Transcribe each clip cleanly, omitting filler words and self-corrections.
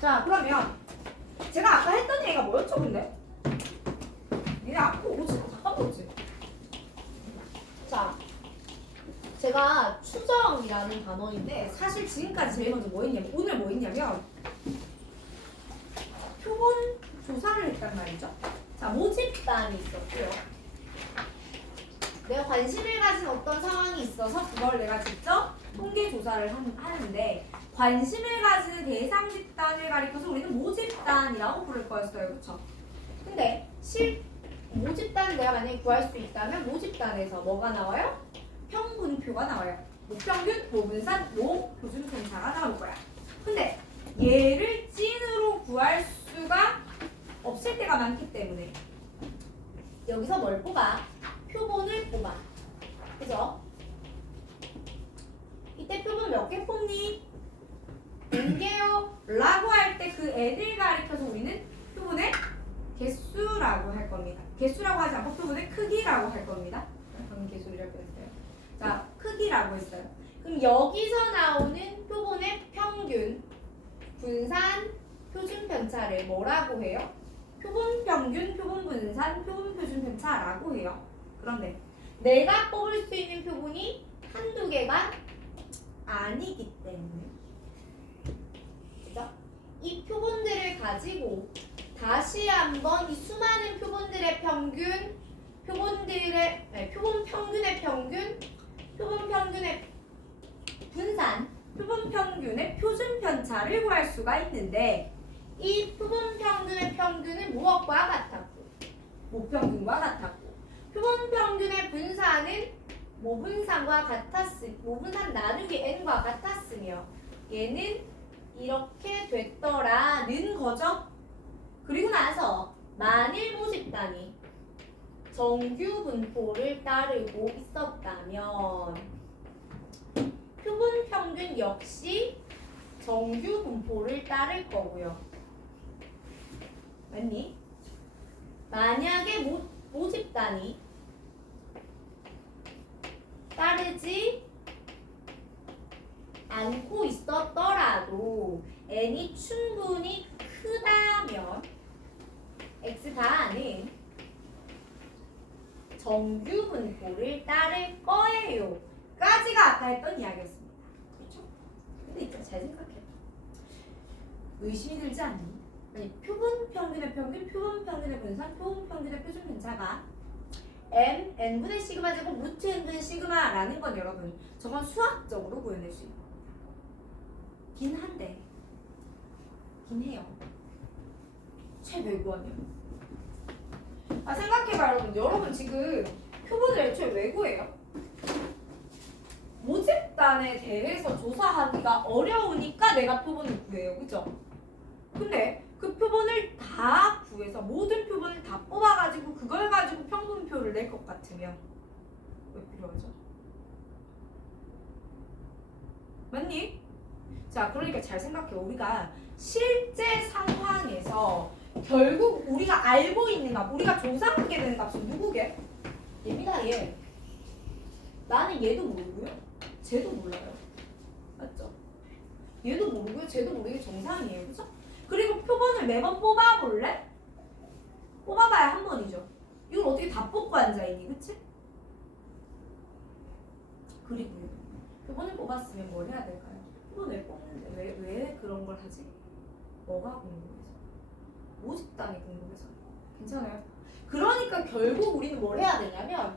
자, 그러면 제가 아까 했던 얘기가 뭐였죠, 근데? 니네 앞으로 오지? 잠깐 보지. 자, 제가 추정이라는 단어인데 사실 지금까지 제일 먼저 뭐 했냐면 오늘 뭐 했냐면 표본 조사를 했단 말이죠. 자, 모집단이 있었고요. 내가 관심을 가진 어떤 상황이 있어서 그걸 내가 직접 통계 조사를 하는데 관심을 가지는 대상 집단을 가리켜서 우리는 모집단이라고 부를 거였어요. 그쵸? 근데 모집단을 내가 만약에 구할 수 있다면 모집단에서 뭐가 나와요? 평분표가 나와요. 모평균, 모분산, 모표준 편차가 나올 거야. 근데 얘를 찐으로 구할 수가 없을 때가 많기 때문에 여기서 뭘 뽑아? 표본을 뽑아. 그죠? 이때 표본 몇 개 뽑니? 4개요 라고 할 때 그 애들 가리켜서 우리는 표본의 개수라고 할 겁니다. 개수라고 하지 않고 표본의 크기라고 할 겁니다. 방금 개수라고 했어요. 자, 크기라고 했어요. 그럼 여기서 나오는 표본의 평균, 분산, 표준 편차를 뭐라고 해요? 표본 평균, 표본 분산, 표본 표준 편차라고 해요. 그런데 내가 뽑을 수 있는 표본이 한두 개가 아니기 때문에 그죠? 이 표본들을 가지고 다시 한번 이 수많은 표본들의 평균, 표본 평균의 평균, 표본 평균의 분산, 표본 평균의 표준 편차를 구할 수가 있는데 이 표본 평균의 평균은 무엇과 같았고 모평균과 같았고 표본 평균의 분산은 모분산과 모분산 나누기 n과 같았으며 얘는 이렇게 됐더라는 거죠. 그리고 나서 만일 모집단이 정규 분포를 따르고 있었다면 표본 평균 역시 정규 분포를 따를 거고요. 맞니? 만약에 모집단이 따르지 않고 있었더라도 n이 충분히 크다면 x반은 정규 분포를 따를 거예요. 까지가 아까 했던 이야기였습니다. 그렇죠? 근데 있잖아, 잘 생각해봐. 의심이 들지 않니? 아니, 표본 평균의 평균, 표본 평균의 분산, 표본 평균의 표준 편차가 n분의 시그마 제곱 루트 n분의 시그마라는 건 여러분 저건 수학적으로 구현할 수 있는 겁니다. 긴 한데 긴 해요. 최외구하냐? 생각해봐 여러분 지금 표본을 애초에 왜 구해요? 모집단에 대해서 조사하기가 어려우니까 내가 표본을 구해요. 그죠? 근데 그 표본을 다 구해서 모든 표본을 다 뽑아가지고 그걸 가지고 평분표를 낼 것 같으면 왜 필요하죠? 맞니? 자, 그러니까 잘 생각해. 우리가 실제 상황에서 결국 우리가 알고 있는 값, 우리가 조사하게 되는 값은 누구게? 얘입니다, 얘. 나는 얘도 모르고요. 쟤도 몰라요. 맞죠? 얘도 모르고요. 쟤도 모르게 정상이에요. 그죠? 그리고 표본을 매번 뽑아볼래? 뽑아봐야 한 번이죠. 이걸 어떻게 다 뽑고 앉아있니? 그치? 그리고요. 표본을 뽑았으면 뭘 해야 될까요? 표본 왜 뽑는데? 왜 그런 걸 하지? 뭐가 궁금해서? 모집단이 궁금해서. 괜찮아요? 그러니까 결국 우리는 뭘 해야 되냐면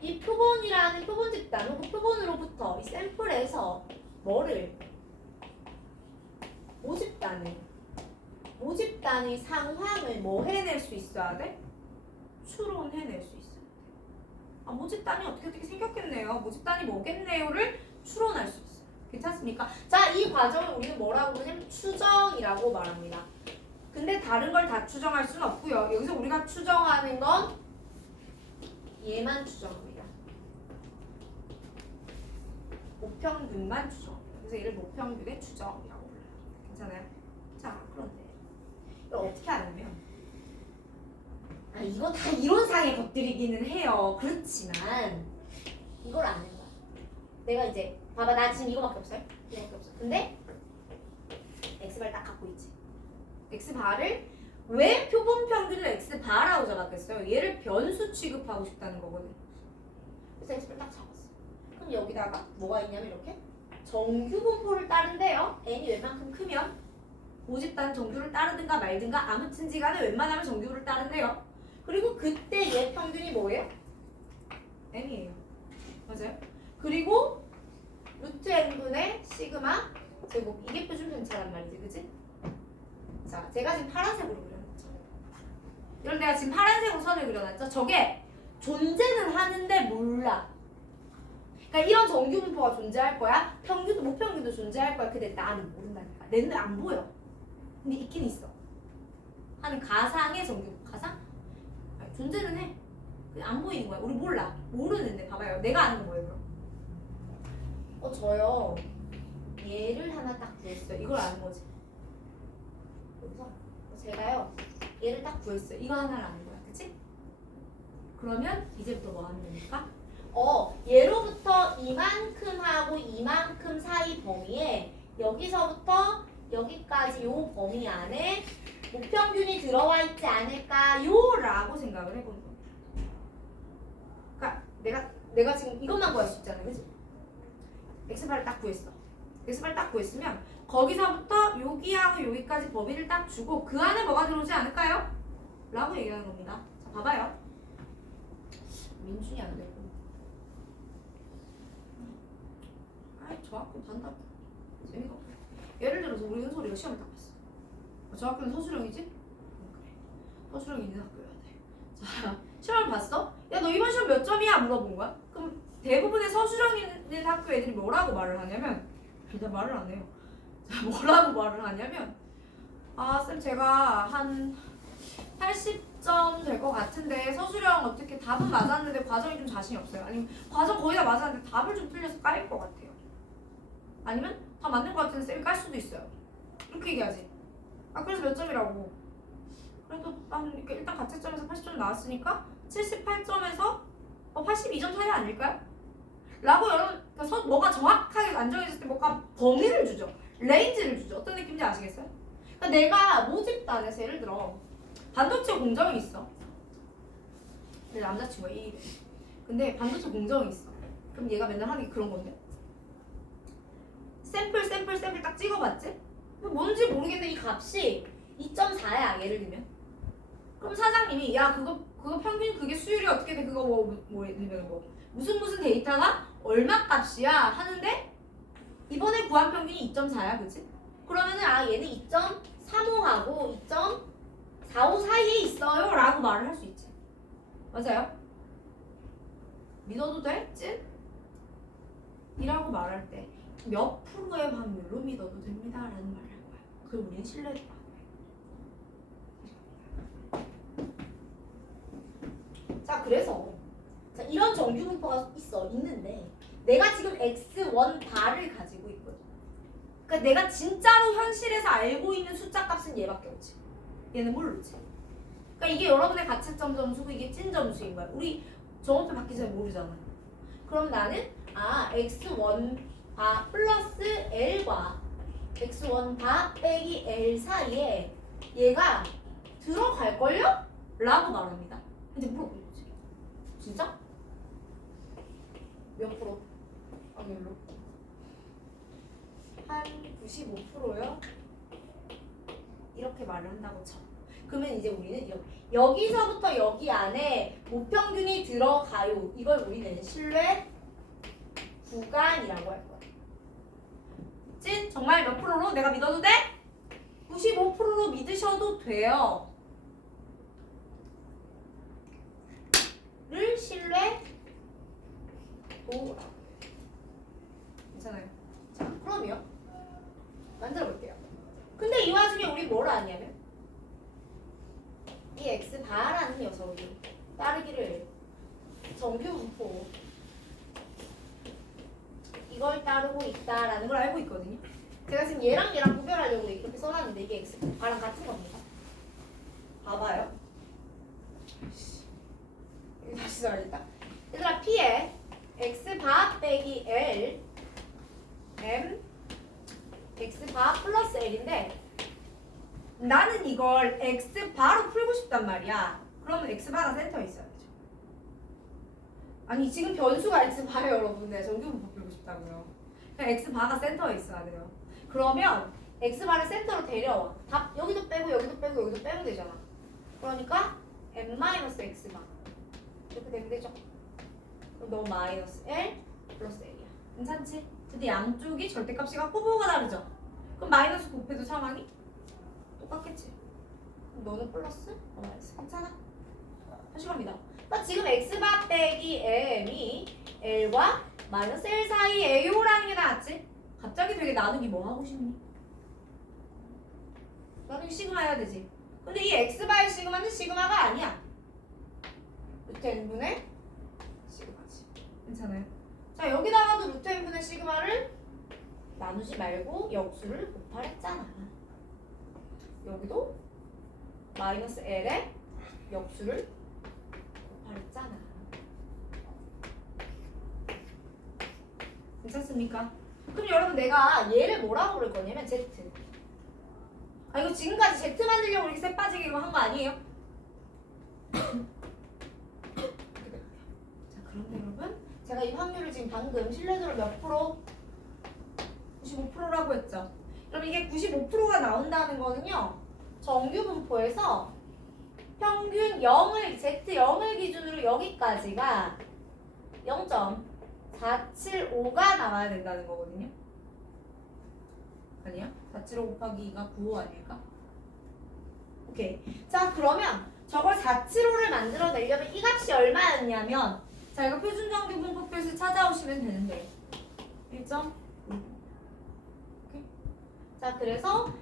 이 표본이라는 표본 집단 혹은 표본으로부터 이 샘플에서 뭐를 모집단의 상황을 뭐 해낼 수 있어야 돼? 추론해낼 수 있어야 돼. 모집단이 어떻게 생겼겠네요. 모집단이 뭐겠네요를 추론할 수 있어요. 괜찮습니까? 자, 이 과정을 우리는 뭐라고 부르냐면 추정이라고 말합니다. 근데 다른 걸 다 추정할 수는 없고요. 여기서 우리가 추정하는 건 얘만 추정합니다. 모평균만 추정합니다. 그래서 얘를 모평균의 추정이라고 불러요. 괜찮아요? 자, 그런데 이걸 어떻게 하냐면 이거 다 이론상의 것들이기는 해요. 그렇지만 이걸 아는 거야. 내가 이제 봐봐, 나 지금 이거밖에 없어요. 이거밖에 없어. 근데 x발 딱 갖고 있지. x바를 왜 표본 평균을 x바라고 잡았겠어요? 얘를 변수 취급하고 싶다는 거거든. 그래서 x를 딱 잡았어. 그럼 여기다가 뭐가 있냐면 이렇게 정규 분포를 따른대요. n이 웬만큼 크면 모집단 정규를 따르든가 말든가 아무튼지 간에 웬만하면 정규를 따른대요. 그리고 그때 얘 평균이 뭐예요? n이에요. 맞아요? 그리고 루트 n분의 시그마 제곱 이게 표준 편차란 말이지, 그치? 자, 제가 지금 파란색으로 그려놨죠. 이런 내가 지금 파란색으로 선을 그려놨죠. 저게 존재는 하는데 몰라. 그러니까 이런 정규 분포가 존재할 거야. 평균도 목평균도 존재할 거야. 근데 나는 모른다니까. 내 눈에 안 보여. 근데 있긴 있어. 하는 가상의 정규 가상? 아니, 존재는 해. 그냥 안 보이는 거야. 우리 몰라. 모르는데 봐봐요. 내가 아는 거 뭐예요, 그럼? 저요. 얘를 하나 딱 구했어요. 이걸 아는 거지. 그래서 제가요. 얘를 딱 구했어요. 이거 하나를 아는 거야. 그치? 그러면 이제부터 뭐 하는 겁니까? 얘로부터 이만큼하고 이만큼 사이 범위에 여기서부터 여기까지 요 범위 안에 목평균이 들어와 있지 않을까요? 라고 생각을 해보는 겁니다. 그러니까 내가 지금 이것만 구할 수 있잖아요. 그치? x바를 딱 구했어. x바를 딱 구했으면 거기서부터 여기하고 여기까지 범위를 딱 주고 그 안에 뭐가 들어오지 않을까요? 라고 얘기하는 겁니다. 자, 봐봐요. 민준이 안 되고. 저 학교 반답 재미가 없어. 예를 들어서 우리 은솔이가 시험을 딱 봤어. 저 학교는 서술형이지? 그래. 서술형이 있는 학교여야 돼. 자, 시험을 봤어? 야, 너 이번 시험 몇 점이야? 물어본 거야? 그럼 대부분의 서술형 있는 학교 애들이 뭐라고 말을 하냐면 일단 말을 안 해요. 자, 뭐라고 말을 하냐면 쌤 제가 한 80점 될 것 같은데 서술형 어떻게 답은 맞았는데 과정이 좀 자신이 없어요. 아니면 과정 거의 다 맞았는데 답을 좀 틀려서 까일 것 같아요. 아니면 다 맞는 것 같은데 쌤이 깔 수도 있어요. 이렇게 얘기하지. 그래서 몇 점이라고. 그래도 난 일단 가채점에서 80점 나왔으니까 78점에서 82점 사이 아닐까요? 라고 여러분 뭐가 정확하게 안정해졌을 때 뭔가 범위를 주죠. 레인지를 주죠. 어떤 느낌인지 아시겠어요? 그러니까 내가 모집단에서 예를 들어 반도체 공정이 있어. 내 남자친구가 이래. 근데 반도체 공정이 있어. 그럼 얘가 맨날 하는 게 그런 건데. 샘플 딱 찍어봤지? 뭔지 모르겠는데 이 값이 2.4야 예를 들면. 그럼 사장님이 야 그거 평균 그게 수율이 어떻게 돼? 그거 무슨 데이터가 얼마 값이야 하는데 이번에 구한 평균이 2.4야, 그치? 그러면은 얘는 2.35하고 2.45 사이에 있어요 라고 말을 할 수 있지. 맞아요? 믿어도 돼? 찐? 이라고 말할 때 몇 프로의 확률로 믿어도 됩니다 라는 말을 할 거야. 그럼 우리는 신뢰를 받는 거야. 자, 그래서 이런 정규 분포가 있는데 내가 지금 x1 바를 가지고 있거든. 그러니까 내가 진짜로 현실에서 알고 있는 숫자 값은 얘밖에 없지. 얘는 모르지. 그러니까 이게 여러분의 가채점 점수고 이게 찐 점수인 거야. 우리 정원표 받기 전에 모르잖아. 그럼 나는 x1 바 플러스 l과 x1 바 빼기 l 사이에 얘가 들어갈걸요? 라고 말합니다. 이제 물어보는 거지. 진짜? 몇 프로? 확률로? 한 95%요? 이렇게 말을 한다고 쳐. 그러면 이제 우리는 여기서부터 여기 안에 목평균이 들어가요. 이걸 우리는 신뢰 구간이라고 할 거야. 찐? 정말 몇 프로로 내가 믿어도 돼? 95%로 믿으셔도 돼요. 를 신뢰 도라고. 괜찮아요. 자, 그럼요. 만들어 볼게요. 근데 이 와중에 우리 뭘 아냐면 이 x바라는 녀석이 따르기를 정규 분포 이걸 따르고 있다라는 걸 알고 있거든요. 제가 지금 얘랑 구별하려고 이렇게 써놨는데 이게 x바랑 같은 겁니다. 봐봐요. 다시 써야겠다. 얘들아 P에 x바 빼기 L M x바 플러스 L인데 나는 이걸 x 바로 풀고 싶단 말이야. 그러면 x 바가 센터에 있어야 되죠. 아니 지금 변수가 x 바예요 여러분. 네, 정규분법 풀고 싶다고요. 그냥 x 바가 센터에 있어야 돼요. 그러면 x 바를 센터로 데려와. 답 여기도 빼고 여기도 빼고 여기도 빼면 되잖아. 그러니까 n-x 바 이렇게 되면 되죠. 그럼 너 마이너스 L 플러스 L이야. 괜찮지? 근데 양쪽이 절대값이 같고 부호가 다르죠? 그럼 마이너스 곱해도 상황이 똑같겠지? 그럼 너는 플러스? 마이너스. 괜찮아? 다시 갑니다. 그러니까 지금 x바 빼기 m이 L과 마이너스 L 사이에 A호라는 게 나왔지? 갑자기 되게 나누기 뭐 하고 싶니? 나누기 시그마 해야 되지. 근데 이 x바의 시그마는 시그마가 아니야. 루트 n분의 시그마지. 괜찮아요? 자 여기다가도 루트 n분의 시그마를 나누지 말고 역수를 곱하랬잖아. 여기도 마이너스 L에 역수를 곱하랬잖아. 괜찮습니까? 그럼 여러분 내가 얘를 뭐라고 부를 거냐면 Z. 아 이거 지금까지 Z 만들려고 이렇게 새 빠지게 이거 한 거 아니에요? 자 그런데 여러분 제가 이 확률을 지금 방금 신뢰도를 몇 프로? 95%라고 했죠. 그럼 이게 95%가 나온다는 거는요. 정규 분포에서 평균 0을 Z0을 기준으로 여기까지가 0.475가 나와야 된다는 거거든요. 아니야? 475 곱하기 2가 95 아닐까? 오케이. 자 그러면 저걸 475를 만들어내려면 이 값이 얼마였냐면 자 이거 표준정규 분포 표시 찾아오시면 되는데 1.5. 오케이. 자 그래서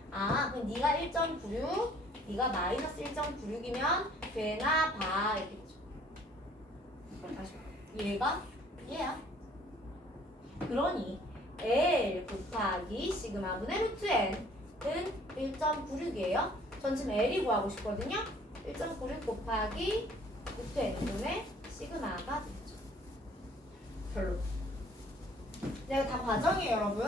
그럼 네가 1.96 네가 마이너스 1.96이면 되나 봐 이렇게 되죠. 그럼 다시 얘가 얘야. 그러니 L 곱하기 시그마분의 루트 N은 1.96이에요. 전 지금 L이 구하고 싶거든요. 1.96 곱하기 루트 N분의 시그마가 되죠. 별로. 내가 다 과정이에요, 여러분.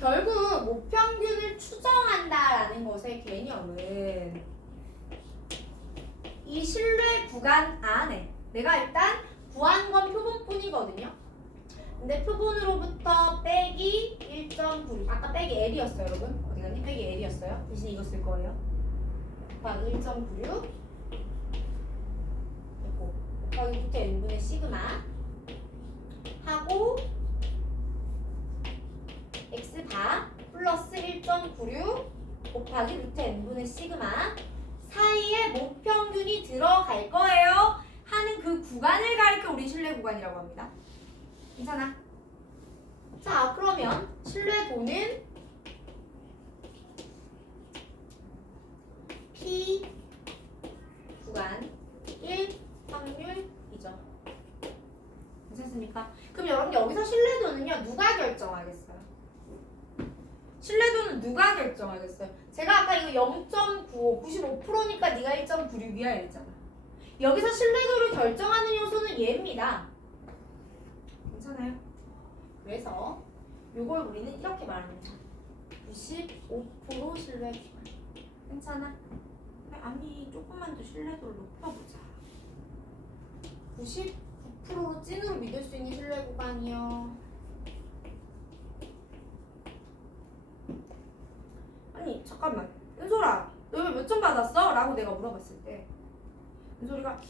결국 모평균을 추정한다라는 것의 개념은 이 신뢰 구간 안에 내가 일단 구한 건 표본뿐이거든요. 근데 표본으로부터 빼기 1.96 아까 빼기 L이었어요 여러분. 어디 갔니? 빼기 L이었어요. 대신 이거 쓸 거예요. 곱하기 1.96 곱하기 루트 n분의 시그마 하고 x바 플러스 1.96 곱하기 루트 n분의 시그마 사이에 모평균이 들어갈 거예요 하는 그 구간을 가리켜 우리 신뢰 구간이라고 합니다. 괜찮아? 자 그러면 신뢰도는 P 구간 1 확률이죠. 괜찮습니까? 그럼 여러분 여기서 신뢰도는요 누가 결정하겠어요? 신뢰도는 누가 결정하겠어요? 제가 아까 이거 0.95 95%니까 네가 1.96이야 이랬잖아. 여기서 신뢰도를 결정하는 요소는 얘입니다. 괜찮아요? 그래서 이걸 우리는 이렇게 말합니다. 95% 신뢰 구간. 괜찮아? 아니 조금만 더 신뢰도를 높여보자. 99%로 찐으로 믿을 수 있는 신뢰 구간이요. 아니 잠깐만 은솔아 너 왜 몇 점 받았어? 라고 내가 물어봤을 때 은솔이가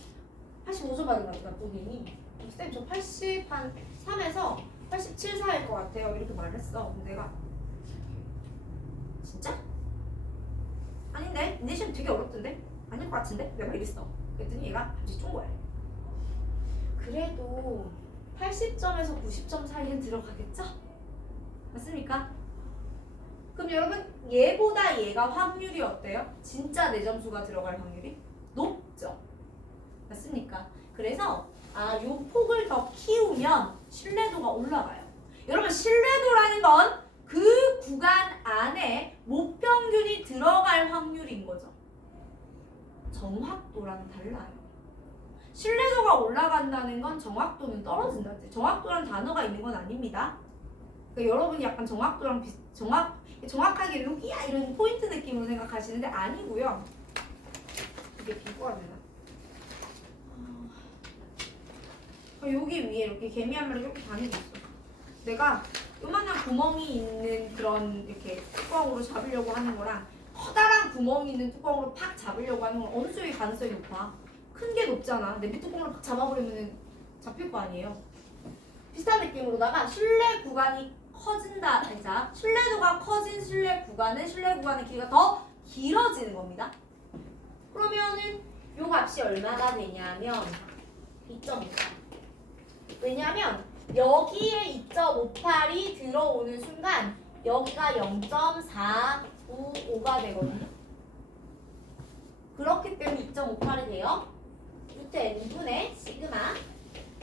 85점 받은 것 같아 본인이. 쌤 저 83에서 87 사이일 것 같아요 이렇게 말했어. 근데 내가 진짜? 아닌데? 내 시험 되게 어렵던데? 아닐 것 같은데? 내가 이랬어. 그랬더니 얘가 갑자기 쫀 거야. 그래도 80점에서 90점 사이엔 들어가겠죠? 맞습니까? 그럼 여러분 얘보다 얘가 확률이 어때요? 진짜 내 점수가 들어갈 확률이 높죠? 맞습니까? 그래서 요 폭을 더 키우면 신뢰도가 올라가요. 여러분 신뢰도라는 건 그 구간 안에 모평균이 들어갈 확률인 거죠. 정확도랑 달라요. 신뢰도가 올라간다는 건 정확도는 떨어진다. 정확도라는 단어가 있는 건 아닙니다. 그러니까 여러분이 약간 정확도랑 정확하게 룩이야 이런 포인트 느낌으로 생각하시는데 아니고요. 이게 비교가 되나? 여기 위에 이렇게 개미 한 마리 이렇게 다니고 있어. 내가 요만한 구멍이 있는 그런 이렇게 뚜껑으로 잡으려고 하는 거랑 커다란 구멍이 있는 뚜껑으로 팍 잡으려고 하는 건 어느 쪽이 가능성이 높아? 큰 게 높잖아. 내 밑뚜껑으로 팍 잡아버리면 잡힐 거 아니에요. 비슷한 느낌으로다가 실내 구간이 커진다. 자, 실내도가 커진 실내 구간은 실내 구간의 길이가 더 길어지는 겁니다. 그러면은 요 값이 얼마가 되냐면 2.58. 왜냐면 여기에 2.58이 들어오는 순간 여기가 0.495가 되거든요. 그렇기 때문에 2.58이 돼요. 루트 n분의 시그마.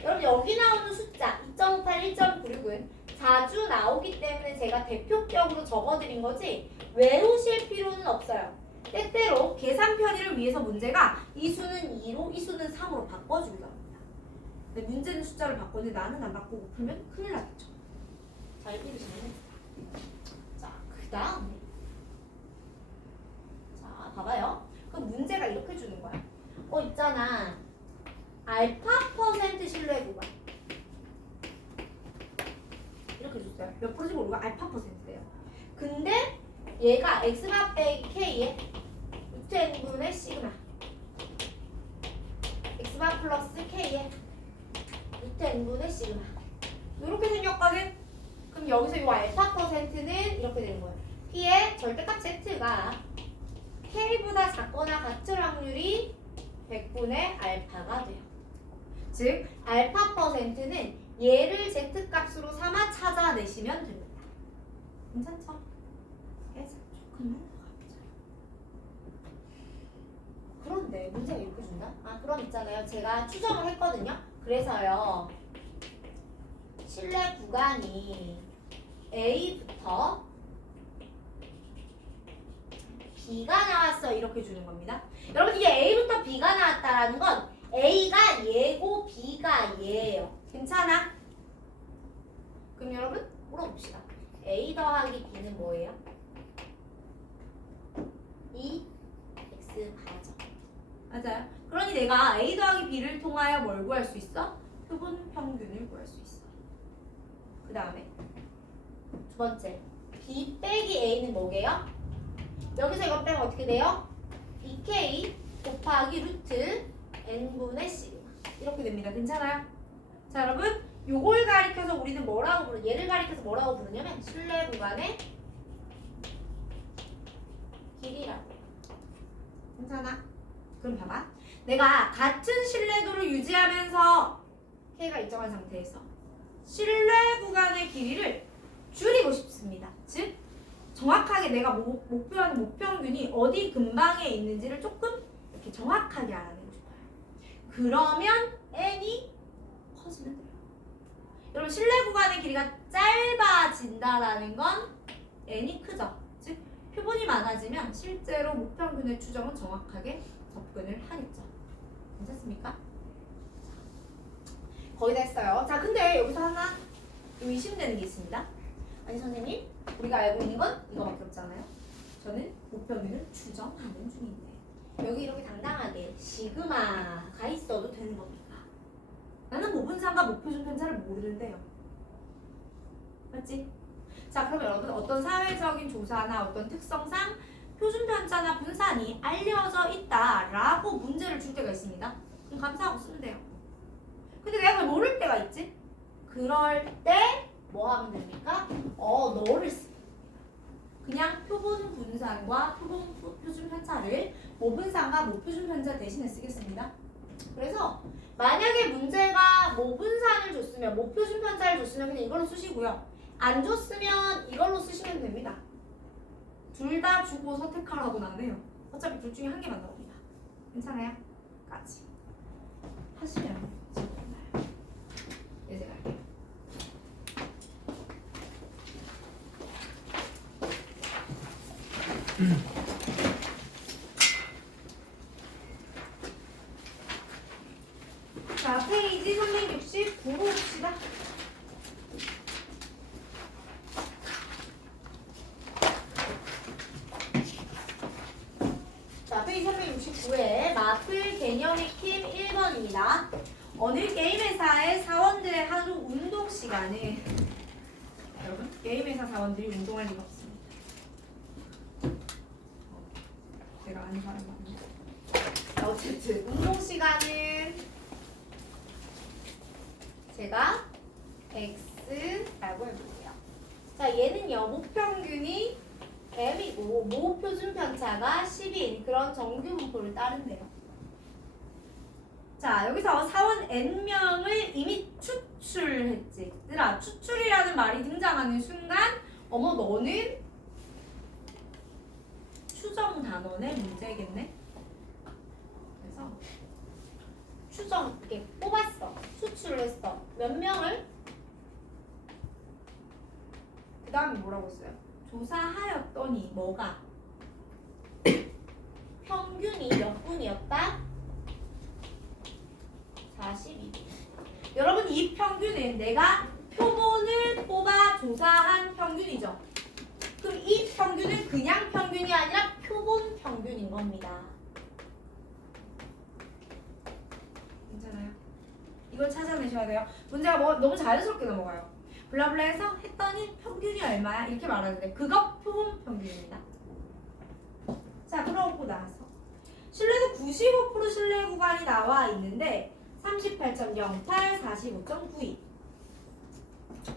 여러분 여기 나오는 숫자 2.58, 1.96은 자주 나오기 때문에 제가 대표격으로 적어드린 거지 외우실 필요는 없어요. 때때로 계산 편의를 위해서 문제가 이 수는 2로 이 수는 3으로 바꿔주기도 합니다. 근데 문제는 숫자를 바꾸는데 나는 안 바꾸고 풀면 큰일 나겠죠. 잘 읽으시면 자, 그 다음에 자, 봐봐요. 그럼 문제가 이렇게 주는 거야. 있잖아. 알파 퍼센트 신뢰 구간 이렇게 줬어요. 몇 프로인지 모르고 알파 퍼센트예요. 근데 얘가 x바 빼기 k에 루트 n분의 시그마 x바 플러스 k에 루트 n분의 시그마 이렇게 생겼거든. 그럼 여기서 이 알파 퍼센트는 이렇게 되는 거예요. p의 절대값 z가 k보다 작거나 같을 확률이 100분의 알파가 돼요. 즉 알파 퍼센트는 얘를 z값으로 삼아 찾아내시면 됩니다. 괜찮죠? 그래서 조금만 더 가보자. 그런데 문제가 이렇게 준다? 그럼 있잖아요. 제가 추정을 했거든요. 그래서요. 실내 구간이 A부터 B가 나왔어. 이렇게 주는 겁니다. 여러분 이게 A부터 B가 나왔다라는 건 A가 얘고 B가 얘예요. 괜찮아? 그럼 여러분 물어봅시다. A 더하기 B는 뭐예요? 2X바죠. 맞아요. 그러니 내가 A 더하기 B를 통하여 뭘 구할 수 있어? 표본 평균을 구할 수 있어. 그 다음에 두 번째 B 빼기 A는 뭐게요? 여기서 이거 빼면 어떻게 돼요? BK 곱하기 루트 n분의 시그마 이렇게 됩니다. 괜찮아요? 자 여러분 요걸 가리켜서 우리는 뭐라고 부르냐? 얘를 가리켜서 뭐라고 부르냐면 실내 구간의 길이라고 해요. 괜찮아? 그럼 봐봐. 내가 같은 신뢰도를 유지하면서 K가 일정한 상태에서 실내 구간의 길이를 줄이고 싶습니다. 즉 정확하게 내가 목표하는 목평균이 어디 근방에 있는지를 조금 이렇게 정확하게 알아내고 싶어요. 그러면 n이 커지면 돼요. 여러분 실내 구간의 길이가 짧아진다라는 건 n이 크죠. 즉 표본이 많아지면 실제로 목평균의 추정은 정확하게 접근을 하겠죠. 괜찮습니까? 거의 다 했어요. 자 근데 여기서 하나 의심되는 게 있습니다. 아니 선생님 우리가 알고 있는 건 이거밖에 없잖아요. 저는 목평균을 추정하는 중인데 여기 이렇게 당당하게 시그마가 있어도 되는 겁니까? 나는 모분상과 목표준 편차를 모르는데요. 맞지? 자 그럼 여러분 어떤 사회적인 조사나 어떤 특성상 표준 편차나 분산이 알려져 있다라고 문제를 줄 때가 있습니다. 그럼 감사하고 쓰면 돼요. 근데 내가 그걸 모를 때가 있지? 그럴 때 뭐 하면 됩니까? 너를 쓰. 그냥 표본 분산과 표준 편차를 모분산과 모표준 편차 대신에 쓰겠습니다. 그래서 만약에 문제가 모분산을 줬으면 모표준 편차를 줬으면 그냥 이걸로 쓰시고요. 안 줬으면 이걸로 쓰시면 됩니다. 둘 다 주고 선택하라고는 안 해요. 어차피 둘 중에 한 개만 나옵니다. 괜찮아요? 까지 하시면 좋겠나요? 이제 갈게요. 자, 페이지 369로 봅시다. 자, 페이지 369에 마플 개념 익힘 1번입니다. 어느 게임 회사의 사원들의 하루 운동 시간을 여러분, 게임 회사 사원들이 운동할 리가 없습니다. 제가 아는 사람 맞네. 어쨌든 운동 시간은 제가 X라고 해볼게요. 자, 얘는요 목평균이 M이고 모표준 편차가 10인 그런 정규 분포를 따른대요. 자, 여기서 사원 N명을 이미 추출했지. 얘들아, 추출이라는 말이 등장하는 순간 어머 너는 추정 단원의 문제겠네. 그래서 추정 이렇게 뽑았어. 추출을 했어. 몇 명을? 그 다음에 뭐라고 써요? 조사하였더니 뭐가? 평균이 몇 분이었다? 42분. 여러분 이 평균은 내가 표본을 뽑아 조사한 평균이죠. 그럼 이 평균은 그냥 평균이 아니라 표본 평균인 겁니다. 괜찮아요? 이걸 찾아내셔야 돼요. 문제가 너무 자연스럽게 넘어가요. 블라블라해서 했더니 평균이 얼마야? 이렇게 말하는데 그거 표본 평균입니다. 자, 그러고 나서 신뢰도 95% 신뢰 구간이 나와 있는데 38.08, 45.92.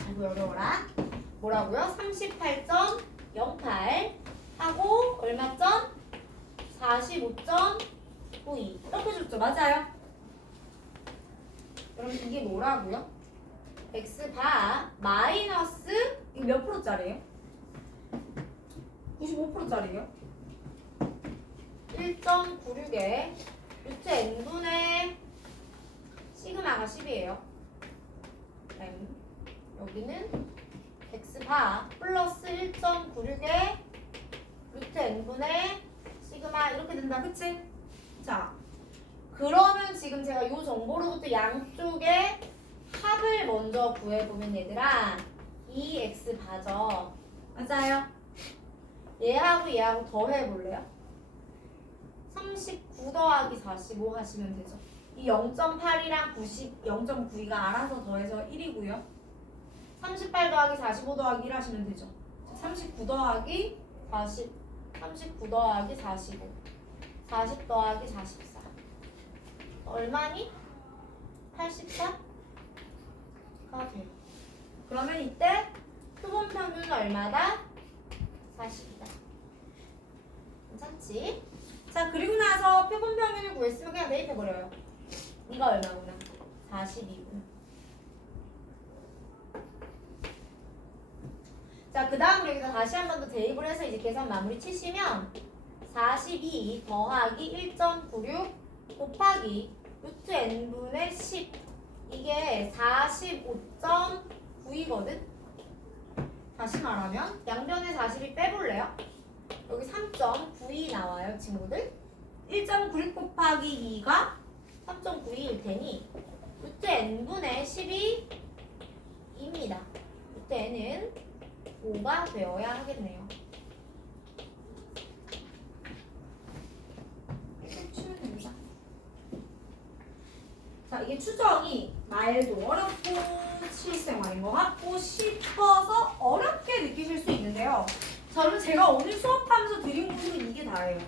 아이고 어려워라. 뭐라고요? 38.08 하고 얼마 점? 45.92 이렇게 줬죠. 맞아요? 여러분 이게 뭐라고요? X바 마이너스 이거 몇 프로짜리예요? 95%짜리예요? 1.96에 루트 n분의 시그마가 10이에요. m 여기는 x바 플러스 1.96에 루트 n분의 시그마 이렇게 된다. 그치? 자, 그러면 지금 제가 이 정보로부터 양쪽에 합을 먼저 구해보면 얘들아 2x바죠. 맞아요? 얘하고 얘하고 더해볼래요? 39 더하기 45 하시면 되죠. 이 0.8이랑 0.92가 알아서 더해서 1이고요. 38 더하기 45 더하기 1 하시면 되죠. 39 더하기 40, 39 더하기 45, 40 더하기 44. 얼마니? 84가 돼요. 그러면 이때 표본 평균은 얼마다? 40이다. 괜찮지? 자, 그리고 나서 표본 평균을 구했으면 그냥 대입해버려요. 이가 얼마구나? 42분. 자, 그 다음으로 여기서 다시 한 번 더 대입을 해서 이제 계산 마무리 치시면 42 더하기 1.96 곱하기 루트 n분의 10 이게 45.9이거든? 다시 말하면 양변에 40이 빼볼래요? 여기 3.92 나와요, 친구들. 1.96 곱하기 2가 3.92일 테니 루트 n분의 12입니다. 루트 n은 5가 되어야 하겠네요. 이렇게 치면 됩니다. 자, 이게 추정이 말도 어렵고 실생활인 것 같고 싶어서 어렵게 느끼실 수 있는데요. 자, 여러분 제가 오늘 수업하면서 드린 공부는 이게 다예요.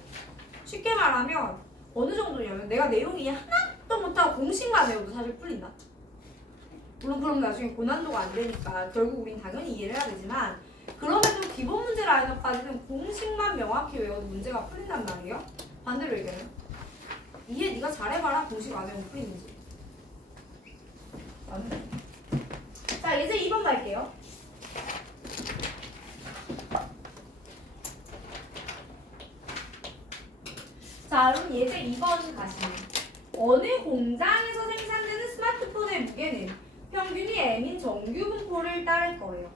쉽게 말하면 어느 정도냐면 내가 내용이 하나도 못하고 공식만 외워도 사실 풀린다. 물론 그럼 나중에 고난도가 안 되니까 결국 우린 당연히 이해를 해야 되지만 그럼에도 기본 문제 라인업까지는 공식만 명확히 외워도 문제가 풀린단 말이에요. 반대로 얘기하면 이해 네가 잘해봐라 공식 안 외우면 풀리는지. 자, 이제 2번 갈게요. 자, 그럼 예제 2번 가시면 어느 공장에서 생산되는 스마트폰의 무게는 평균이 m인 정규 분포를 따를 거예요.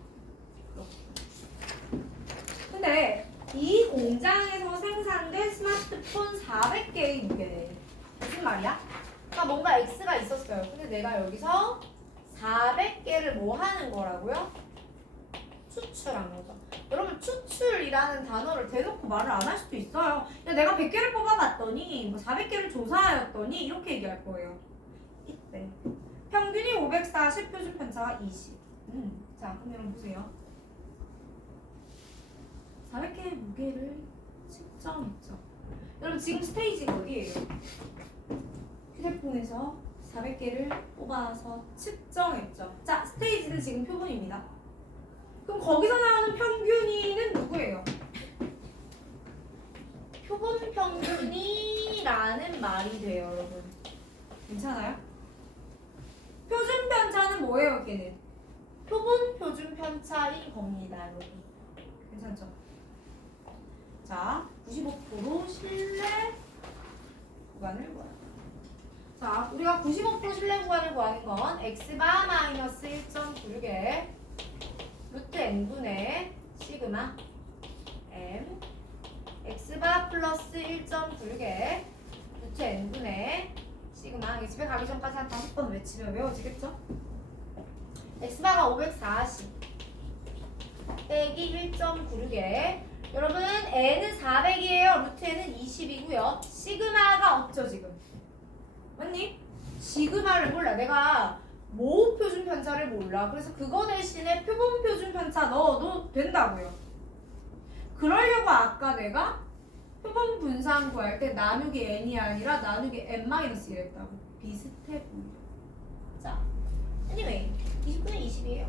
근데 이 공장에서 생산된 스마트폰 400개의 무게는 무슨 말이야? 그러니까 뭔가 x가 있었어요. 근데 내가 여기서 400개를 뭐 하는 거라고요? 추출한 거죠. 여러분 추출이라는 단어를 대놓고 말을 안 할 수도 있어요. 야, 내가 100개를 뽑아봤더니 뭐 400개를 조사하였더니 이렇게 얘기할 거예요. 이때 평균이 540, 표준 편차가 20. 자, 그럼 여러분 보세요. 400개의 무게를 측정했죠. 여러분 지금 스테이지가 어디예요? 휴대폰에서 400개를 뽑아서 측정했죠. 자, 스테이지는 지금 표본입니다. 그럼 거기서 나오는 평균이는 누구예요? 표본 평균이라는 말이 돼요, 여러분. 괜찮아요? 표준 편차는 뭐예요, 걔는? 표본 표준 편차인 겁니다, 여러분. 괜찮죠? 자, 95% 신뢰 구간을 구하는. 자, 우리가 95% 신뢰 구간을 구하는 건 x바 마이너스 1.96에 루트 n분의 시그마 m x바 플러스 1.96에 루트 n분의 시그마. 집에 가기 전까지 한 5번 외치면 외워지겠죠? x바가 540 빼기 1.96에 여러분 n은 400이에요. 루트 n은 20이고요. 시그마가 없죠 지금. 맞니? 시그마를 몰라. 내가 모 표준 편차를 몰라. 그래서 그거 대신에 표본 표준 편차 넣어도 된다고요. 그러려고 아까 내가 표본 분산 구할 때 나누기 n이 아니라 나누기 n-1 이랬다고. 비슷해 보여. 자, anyway 20분의 20이에요.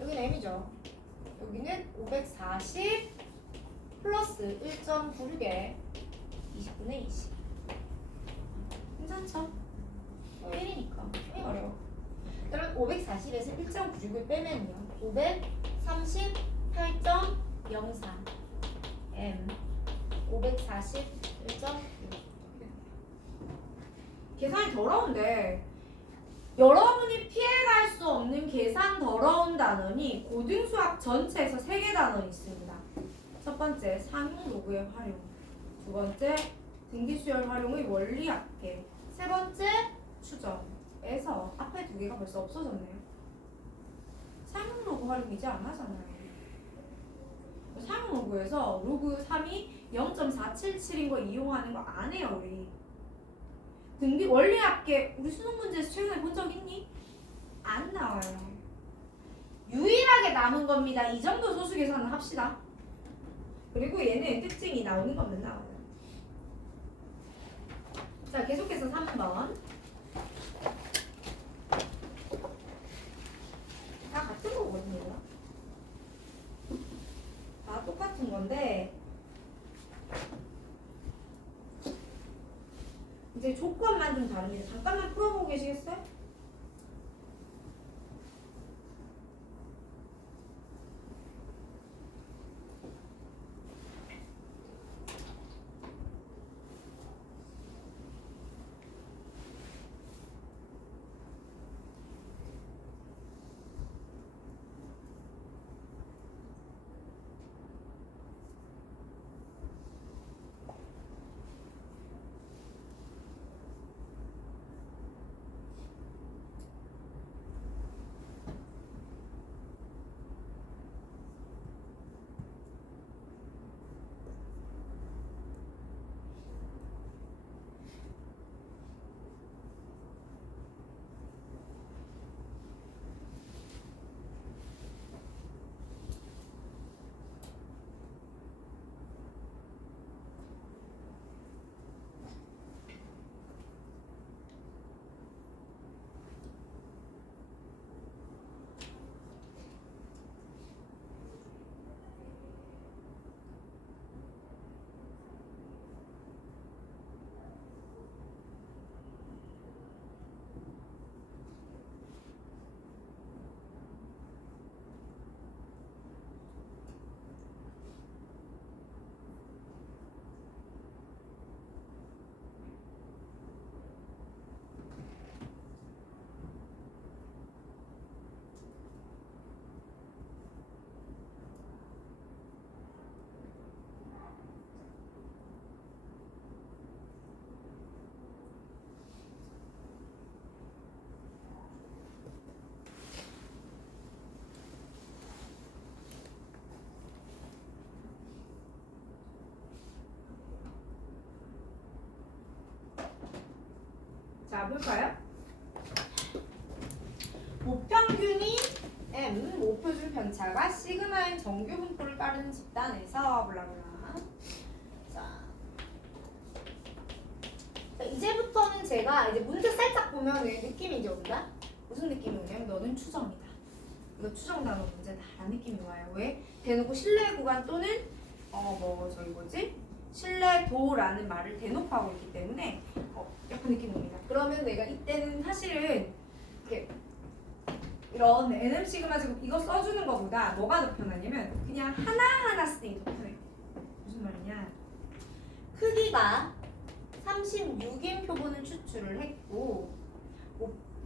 여기는 m이죠. 여기는 540 플러스 1.96에 20분의 20. 괜찮죠? 1이니까 왜 어려워? 그럼 540에서 1.96을 빼면요 538.04 m 541.6. 계산이 더러운데 여러분이 피해갈 수 없는 계산 더러운 단원이 고등수학 전체에서 3개 단원이 있습니다. 첫 번째 상용 로그의 활용, 두 번째 등기수열 활용의 원리 합계, 세 번째 추정에서 앞에 2개가 벌써 없어졌네요. 상용 로그 활용 이제 안 하잖아요. 상용 로그에서 로그 3이 0.477인 거 이용하는 거 안 해요 우리. 등비 원리 합계 우리 수능 문제에서 최근에 본 적 있니? 안 나와요. 유일하게 남은 겁니다. 이 정도 소수 계산은 합시다. 그리고 얘는 특징이 나오는 것만 나와요. 자, 계속해서 3번. 다 같은 거거든요. 다 똑같은 건데 이제 조건만 좀 다릅니다. 잠깐만 풀어보고 계시겠어요? 자, 볼까요? 모평균이 M, 모표준 편차가 시그마인 정규 분포를 따르는 집단에서 블라블라. 자, 이제부터는 제가 이제 문제 살짝 보면은 느낌이 이제 온다. 무슨 느낌이 오냐면 너는 추정이다. 이거 추정 단어 문제다라는 느낌이 와요. 왜? 대놓고 신뢰 구간 또는 저기 뭐지? 신뢰도라는 말을 대놓고 하고 있기 때문에 약간 느낌이 옵니다. 그러면 내가 이때는 사실은 이렇게 이런 NM 시그마 지금 이거 써주는 것보다 뭐가 더 편하냐면 그냥 하나하나 쓰는 게 더 편해. 무슨 말이냐? 크기가 36인 표본을 추출을 했고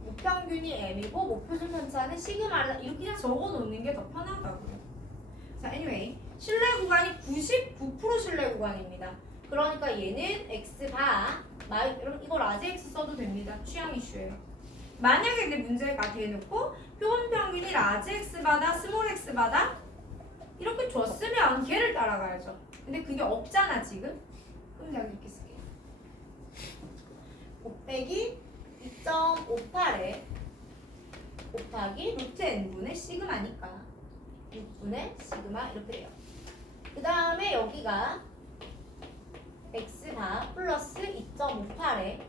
모평균이 M이고 목표준 편차는 시그마를 이렇게 그냥 적어놓는 게 더 편하다고요. 자, anyway 신뢰 구간이 99% 신뢰 구간입니다. 그러니까 얘는 X바 여러분 이거 라지 X 써도 됩니다. 취향 이슈예요. 만약에 내 문제가 대놓고 표본 평균이 라지 X바다 스몰 X바다 이렇게 줬으면 걔를 따라가야죠. 근데 그게 없잖아 지금. 그럼 내가 이렇게 쓸게요. 곱빼기 2.58에 곱하기 루트 n분의 시그마니까 6분의 시그마 이렇게 돼요. 그 다음에 여기가 x바 플러스 2.58에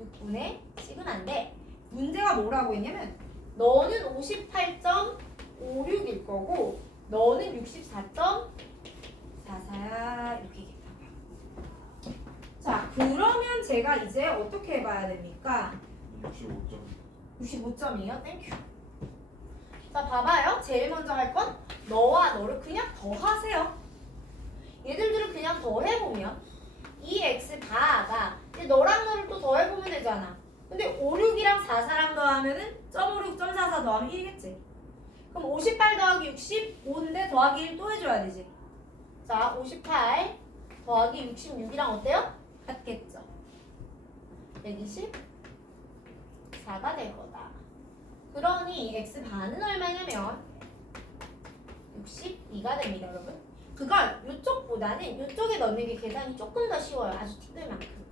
6분의 시그마인데 문제가 뭐라고 했냐면 너는 58.56일 거고 너는 64.44야 이렇게 얘기했다고요. 자, 그러면 제가 이제 어떻게 해봐야 됩니까? 65점이에요? 땡큐. 자, 봐봐요. 제일 먼저 할 건 너와 너를 그냥 더하세요. 얘들들을 그냥 더해보면 이 x바가 이제 너랑 너를 또 더해보면 되잖아. 근데 56이랑 44랑 더하면은 0.56, 0.44 더하면 1이겠지. 그럼 58 더하기 65인데 더하기 1 또 해줘야 되지. 자, 58 더하기 66이랑 어때요? 같겠죠. 124가 될 거다. 그러니 x반은 얼마냐면 62가 됩니다, 여러분. 그걸 이쪽보다는 이쪽에 넣는 게 계산이 조금 더 쉬워요. 아주 티끌 만큼.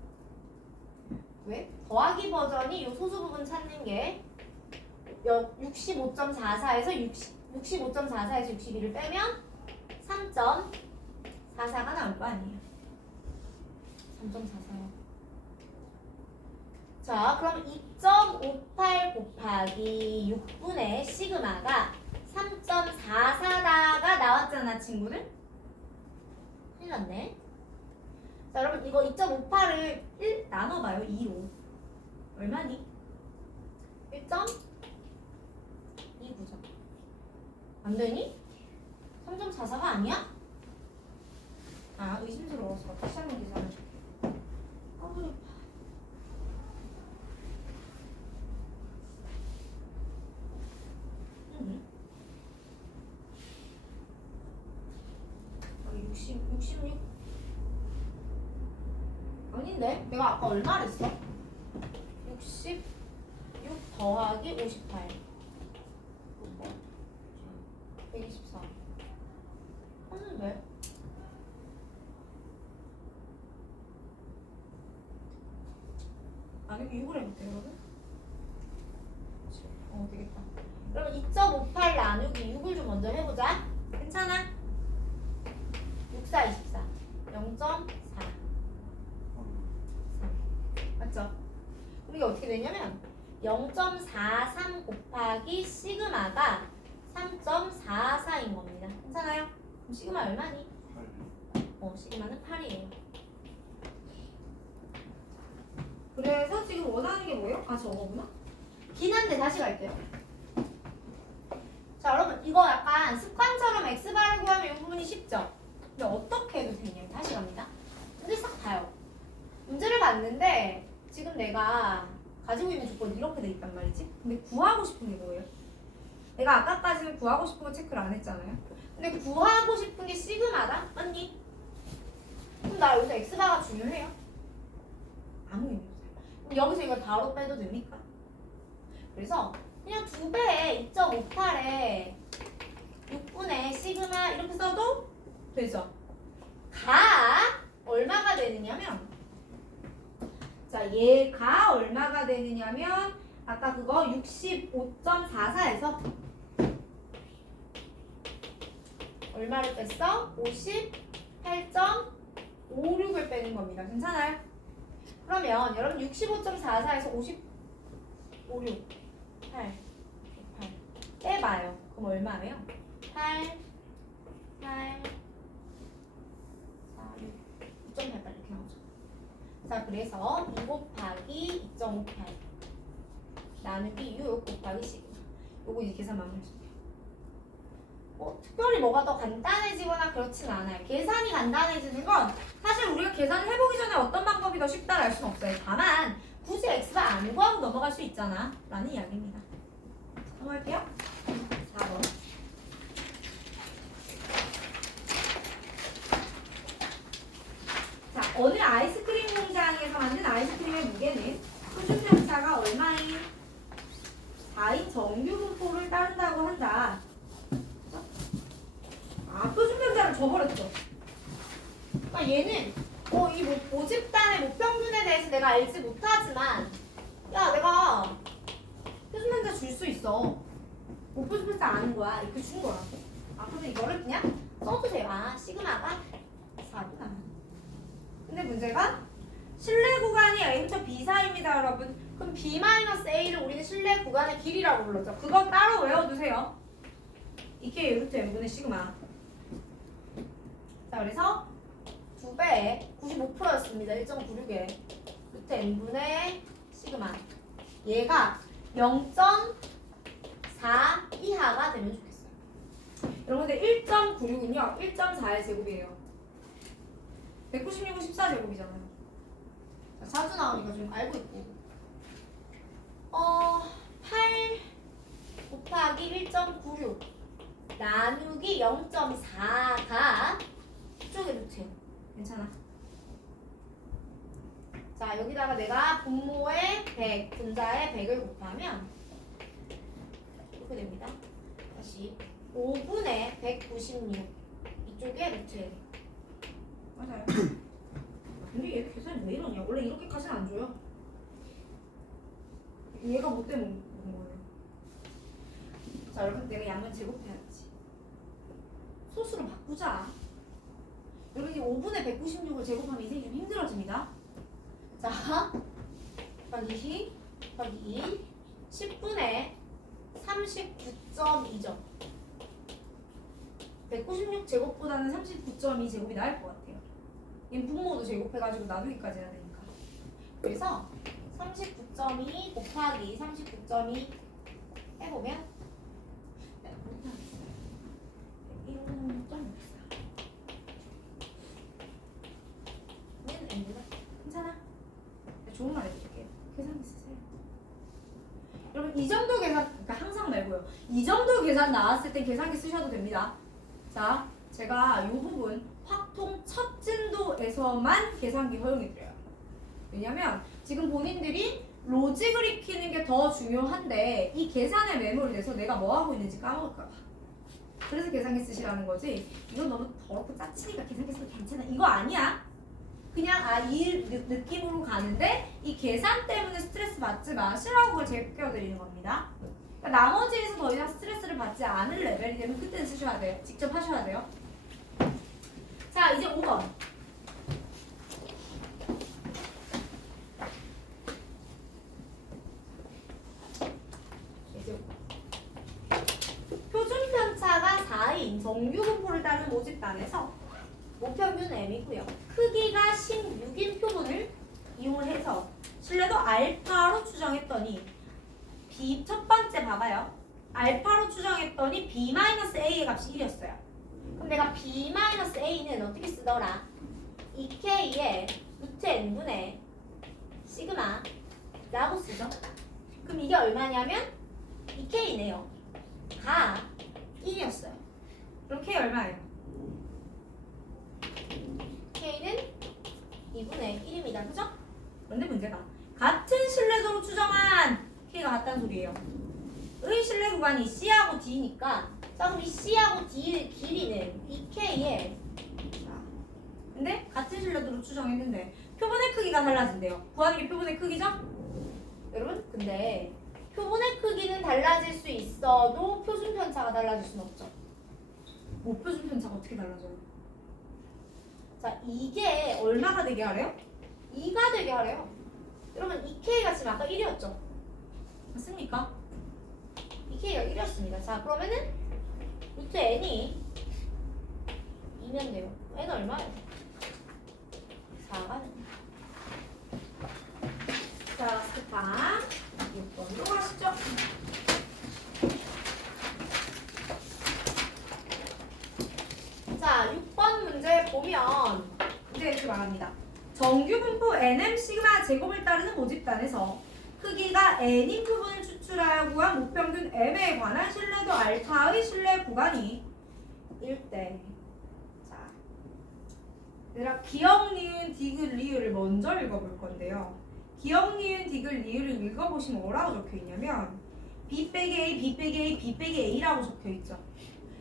왜? 더하기 버전이 이 소수 부분 찾는 게 65.44에서 65.44에서 62를 빼면 3.44가 나올 거 아니에요. 3.44요. 자, 그럼 2.58 곱하기 6분의 시그마가 3.44다가 나왔잖아, 친구들? 큰일 났네. 자, 여러분 이거 2.58을 1 나눠봐요. 2로. 얼마니? 1.29죠. 안 되니? 3.44가 아니야? 아, 의심스러워서 다시 한번 계산해줄게. 여기 66 아닌데? 내가 아까 얼마 했어? 66 더하기 58 124 했는데? 아니 6을 해볼게 여러분. 되겠다. 그럼 2.58 나누기 6을 좀 먼저 해보자. 괜찮아? 64, 24 0.4 맞죠? 그럼 이게 어떻게 되냐면 0.43 곱하기 시그마가 3.44인 겁니다. 괜찮아요? 그럼 시그마 얼마니? 시그마는 8이에요. 그래서 지금 원하는 게 뭐예요? 아, 저거구나? 긴 한데 다시 갈게요. 자, 여러분 이거 약간 습관처럼 x바를 구하면 이 부분이 쉽죠? 근데 어떻게 해도 되냐면 다시 갑니다. 근데 싹 봐요. 문제를 봤는데 지금 내가 가지고 있는 조건이 이렇게 돼 있단 말이지. 근데 구하고 싶은 게 뭐예요? 내가 아까까지는 구하고 싶은 거 체크를 안 했잖아요. 근데 구하고 싶은 게 시그마다? 맞니? 그럼 나 여기서 x바가 중요해요? 아무 의미 없어요. 그럼 여기서 이걸 바로 빼도 됩니까? 그래서 그냥 2배에 2.58에 6분의 시그마 이렇게 써도 되죠. 가 얼마가 되느냐면 자 자, 얘가 얼마가 되느냐면 아까 그거 65.44에서 얼마를 뺐어? 58.56을 빼는 겁니다. 괜찮아요? 그러면 여러분 65.44에서 56, 8 빼봐요. 그럼 얼마예요? 8, 8, 4, 6, 2.88 이렇게 나오죠. 자, 그래서 2 곱하기 2.58 나누기 6 곱하기 10. 요거 이제 계산 마무리하시면 돼요. 특별히 뭐가 더 간단해지거나 그렇진 않아요. 계산이 간단해지는 건 사실 우리가 계산을 해보기 전에 어떤 방법이 더 쉽다를 알 수는 없어요. 다만 굳이 x가 안 구하고 넘어갈 수 있잖아 라는 이야기입니다. 넘어갈게요. 4번. 자, 어느 아이스크림 공장에서 만든 아이스크림의 무게는 표준편차가 얼마인 4인 정규분포를 따른다고 한다. 표준편차를 줘버렸죠. 그러니까 얘는 이 모집단의 모평균에 대해서 내가 알지 못하지만 야, 내가 표준편차 줄 수 있어. 표준편차 아는 거야. 이렇게 준 거라고. 그래서 이거를 그냥 써도 돼요. 시그마가 4구나. 근데 문제가 실내 구간이 A부터 B 사이입니다, 여러분. 그럼 B-A를 우리는 실내 구간의 길이라고 불렀죠. 그거 따로 외워두세요. 이게 루트 n분의 시그마. 자, 그래서 2배에 95%였습니다. 1.96에 루트 n분의 시그마. 얘가 0.4 이하가 되면 좋겠어요. 여러분들 1.96은요 1.4의 제곱이에요. 196은 14제곱이잖아요. 자주 나오니까 좀 알고 있고 8 곱하기 1.96 나누기 0.4가 이쪽에 루트예요. 괜찮아. 자, 여기다가 내가 분모에 100, 분자에 100을 곱하면 이렇게 됩니다. 다시 5분의 196 이쪽에 루트예요. 맞아요. 근데 얘도 계산이 왜 이러냐? 원래 이렇게까지는 안 줘요. 얘가 뭐 때문에 먹는 거예요? 자, 여러분 내가 양을 제곱해야지. 소수로 바꾸자. 여러분 이 5분의 196을 제곱하면 인생이 좀 힘들어집니다. 자, 더하기 10분의 39.2죠. 196 제곱보다는 39.2 제곱이 나을 것 같아요. 얘는 분모도 제곱해가지고 나누기까지 해야 되니까. 그래서 39.2 곱하기 39.2 해보면 1.64. 괜찮아? 좋은 말 해줄게요. 계산기 쓰세요. 여러분 이 정도 계산, 그러니까 항상 말고요. 이 정도 계산 나왔을 때 계산기 쓰셔도 됩니다. 자, 제가 이 부분 확통 첫 진도에서만 계산기 허용해드려요. 왜냐면 지금 본인들이 로직을 익히는 게 더 중요한데 이 계산에 매몰이 돼서 내가 뭐 하고 있는지 까먹을까봐. 그래서 계산기 쓰시라는 거지. 이건 너무 더럽고 짜치니까 계산기 써도 괜찮아. 이거 아니야. 그냥 이 느낌으로 가는데 이 계산 때문에 스트레스 받지 마시라고 그걸 제껴드리는 겁니다. 그러니까 나머지에서 더 이상 스트레스를 받지 않을 레벨이 되면 그때는 쓰셔야 돼요. 직접 하셔야 돼요. 자, 이제 5번. 표준편차가 4인 정규분포를 따른 모집단에서 모평균 m이고요. 크기가 16인 표본을 이용을 해서 신뢰도 알파로 추정했더니 B 첫 번째 봐봐요. 알파로 추정했더니 B-A의 값이 1이었어요. 그럼 내가 B-A는 어떻게 쓰더라? 2K의 루트 n분의 시그마라고 쓰죠. 그럼 이게 얼마냐면 2K네요. 가 1이었어요. 그럼 K 얼마예요? K는 2분의 1입니다. 그죠? 그런데 문제가 같은 신뢰도로 추정한 K가 같다는 소리예요. 의 신뢰 구간이 C하고 D니까 자, 그럼 이 C하고 D의 길이는 2K에 근데 같은 신뢰도로 추정했는데 표본의 크기가 달라진대요. 구하는 게 표본의 크기죠? 여러분, 근데 표본의 크기는 달라질 수 있어도 표준 편차가 달라질 수는 없죠. 뭐 표준 편차가 어떻게 달라져요? 자, 이게 얼마가 되게 하래요? 2가 되게 하래요. 여러분, 2K가 지금 아까 1이었죠? 맞습니까? 2K가 1이었습니다. 자, 그러면은 루트 N이 2면 돼요. N 얼마예요? 4가 됩니다. 자, 스파 6번으로 가시죠. 자, 6번 문제 보면 문제 이렇게 말합니다. 정규 분포 nm 시그마 제곱을 따르는 모집단에서 크기가 n인 부분을 추출하여 구한 무평균 m에 관한 신뢰도 알파의 신뢰 구간이 1대. 자, 얘들아 기억, 니은, 디귿, 리을을 먼저 읽어볼 건데요. 기억, 니은, 디귿, 리을을 읽어보시면 뭐라고 적혀있냐면 b 빼기 a, b 빼기 a, b 빼기 a라고 적혀있죠.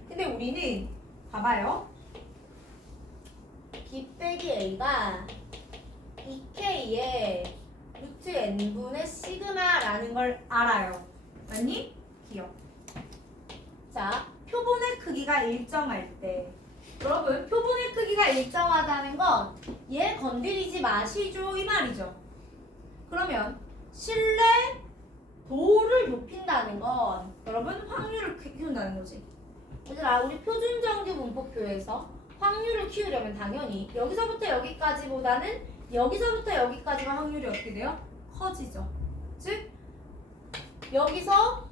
근데 우리는 봐봐요. b 빼기 a가 2k의 루트 n분의 시그마라는 걸 알아요. 맞니? 기억. 자, 표본의 크기가 일정할 때 여러분, 표본의 크기가 일정하다는 건 얘 건드리지 마시죠 이 말이죠. 그러면 신뢰도를 높인다는 건 여러분 확률을 키운다는 거지. 얘들아, 우리 표준정규 분포표에서 확률을 키우려면 당연히 여기서부터 여기까지보다는 여기서부터 여기까지가 확률이 어떻게 돼요? 커지죠. 즉 여기서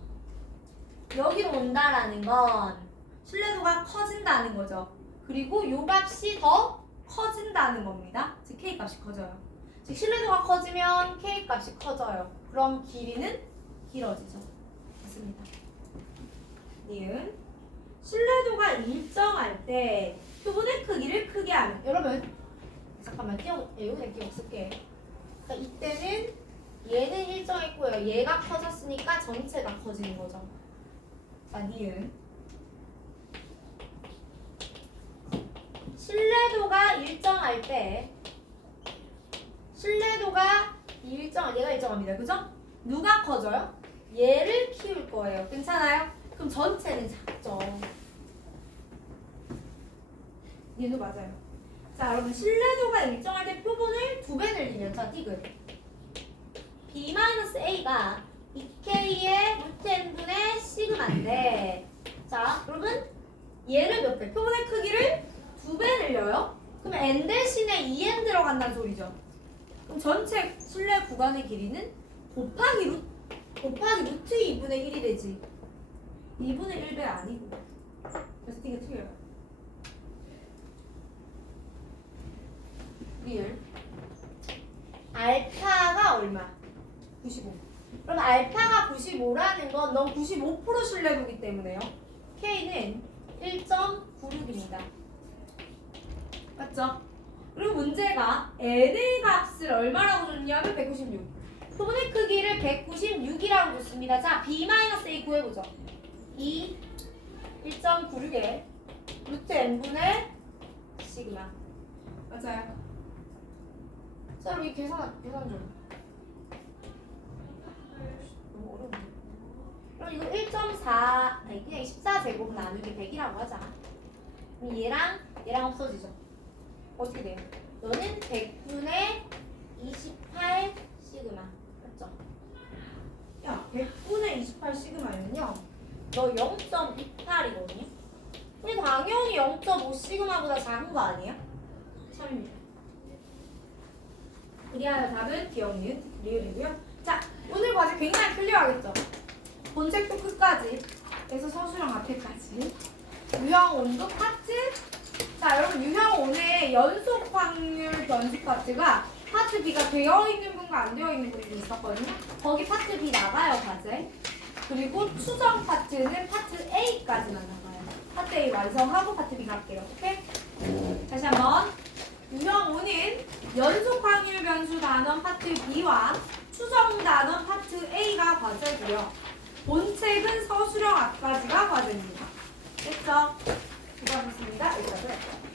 여기로 온다라는 건 신뢰도가 커진다는 거죠. 그리고 요 값이 더 커진다는 겁니다. 즉 K 값이 커져요. 즉 신뢰도가 커지면 K 값이 커져요. 그럼 길이는 길어지죠. 맞습니다. 니은 신뢰도가 일정할 때 표본의 크기를 크게 하면 여러분 잠깐만 여기다 기억 쓸게. 그러니까 이때는 얘는 일정했고요. 얘가 커졌으니까 전체가 커지는 거죠. 자, 니은 신뢰도가 일정할 때 얘가 일정합니다. 그죠? 누가 커져요? 얘를 키울 거예요. 괜찮아요? 그럼 전체는 작죠. 얘도 맞아요. 자, 여러분 신뢰도가 일정할 때 표본을 2배 늘리면 자, 디귿 b-a가 2k의 루트 n분의 시그마인데 자, 여러분 얘를 몇 배? 표본의 크기를 2배 늘려요? 그럼 n 대신에 2n 들어간다는 소리죠. 그럼 전체 신뢰 구간의 길이는 곱하기 루트 2분의 1이 되지. 2분의 1배 아니고. 그래서 이게 틀려요. 리을 알파가 얼마? 95. 그럼 알파가 95라는 건 넌 95% 신뢰도기 때문에요. K는 1.96입니다. 맞죠? 그리고 문제가 n의 값을 얼마라고 줬냐면 196. 표본의 크기를 196이라고 줬습니다. 자, b-a 구해보죠. 1.96에 루트 n분의 시그마. 맞아요. 자, 그럼 이 계산 좀. 너무 어려운데. 그럼 이거 1.4, 아니 그냥 14제곱 나누기 100이라고 하자. 그럼 얘랑 없어지죠. 어떻게 돼요? 너는 100분의 28 시그마. 맞죠? 야, 100분의 28 시그마면요. 너 0.28이거든요. 근데 당연히 0.5 시그마보다 작은 거 아니에요? 3입니다. 그리하여 답은 기억, 니은, 리을이고요. 자, 오늘 과제 굉장히 클리어하겠죠? 본책도 끝까지, 그래서 서술형 앞에까지. 유형 온도 파트. 자, 여러분 유형 온의 연속 확률 변식 파트가 파트 B가 되어 있는 분과 안 되어 있는 분이 있었거든요. 거기 파트 B 나가요, 과제. 그리고 추정 파트는 파트 A까지만 나가요. 파트 A 완성하고 파트 B 갈게요. 오케이? 다시 한번. 유형 5는 연속 확률 변수 단원 파트 B와 추정 단원 파트 A가 과제고요. 본책은 서술형 앞까지가 과제입니다. 됐죠? 수고하셨습니다. 여기까지 할게요.